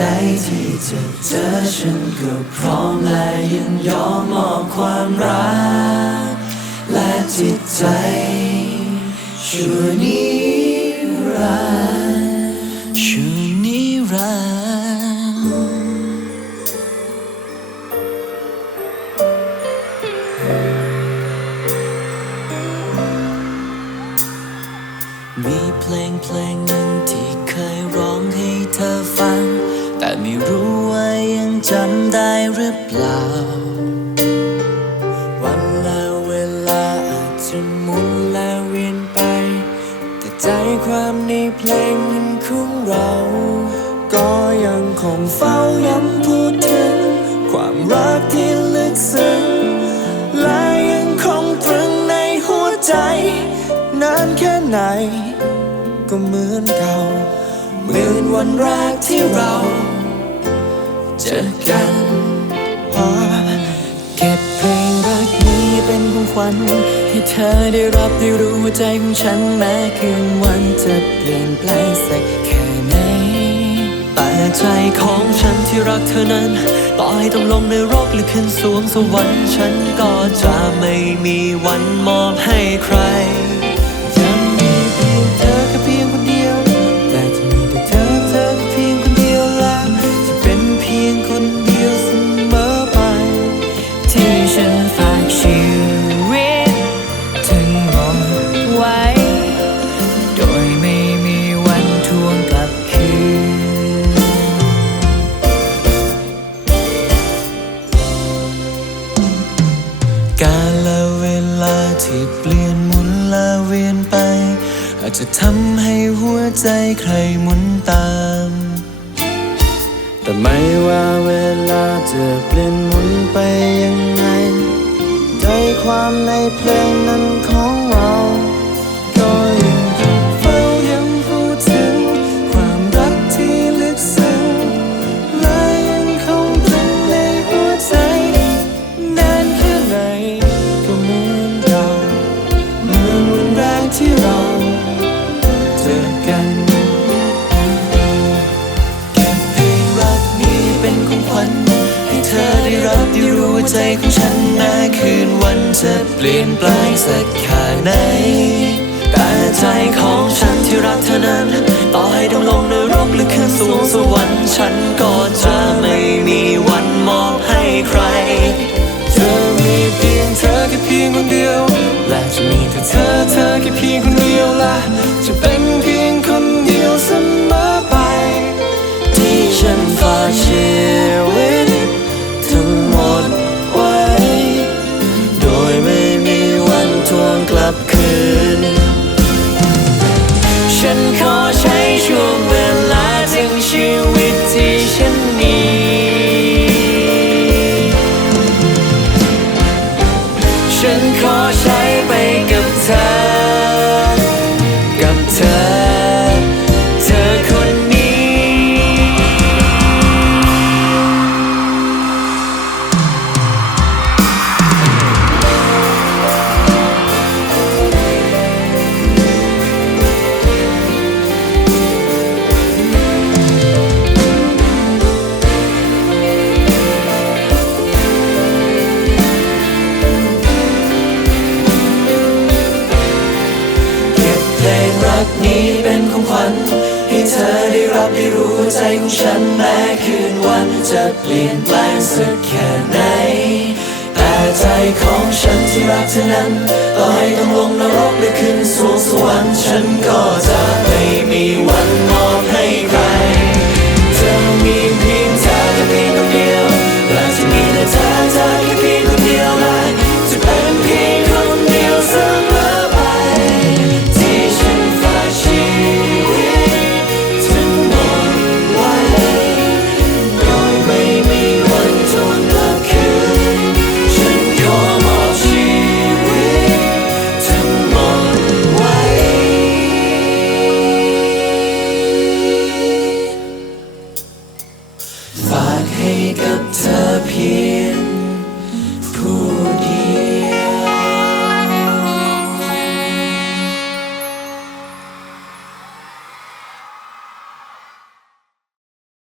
ใดที่จะเจอฉันก็พร้อมและยินยอมมอบความรัก และจิตใจชั่วนิรันดร ว่ายังจำได้หรือเปล่า วันและเวลาอาจจะหมุนและเวียนไป แต่ใจความในเพลงนั้นของเรา ก็ยังคงเฝ้าย้ำพูดถึง ความรักที่ลึกซึ้งและยังคงตรึงในหัวใจ นานแค่ไหน ก็เหมือนเก่าเหมือนวันแรกที่เรา เจอกันพอเก็บเพลงรักนี้เป็นของขวัญให้เธอได้รับได้รู้ว่าใจของฉันแม้คืนวันจะเปลี่ยนแปลงสักแค่ไหนแต่ใจของฉันที่รักเธอนั้นต่อให้ต้องลงในรกหรือขึ้นสวงสวรรค์ฉันก็จะไม่มีวันมอบให้ใคร นหมุนลาเวียนไป อาจจะทำให้หัวใจใครหมุนตาม แต่ไม่ว่าเวลาจะเปลี่ยนหมุนไปยังไงใจความในเพลงนั้น ใจของฉันแม้คืนวันจะเปลี่ยนแปลงสักแค่ไหน แต่ใจของฉันที่รักเธอนั้น ต่อให้ต้องลงนรกหรือขึ้นสู่สวรรค์ฉันก็จะไม่มีวันมอบให้ใคร เธอมีเพียงเธอแค่เพียงคนเดียว และจะมีแต่เธอเธอแค่เพียงคนเดียว ให้เธอได้รับได้รู้ใจของฉันแม้คืนวันจะเปลี่ยนแปลงสักแค่ไหน แต่ใจของฉันที่รักเธอนั้นต่อให้ต้องลงนรกหรือขึ้นสวงสวรรค์ฉันก็จะไม่มีวันมอบให้ใคร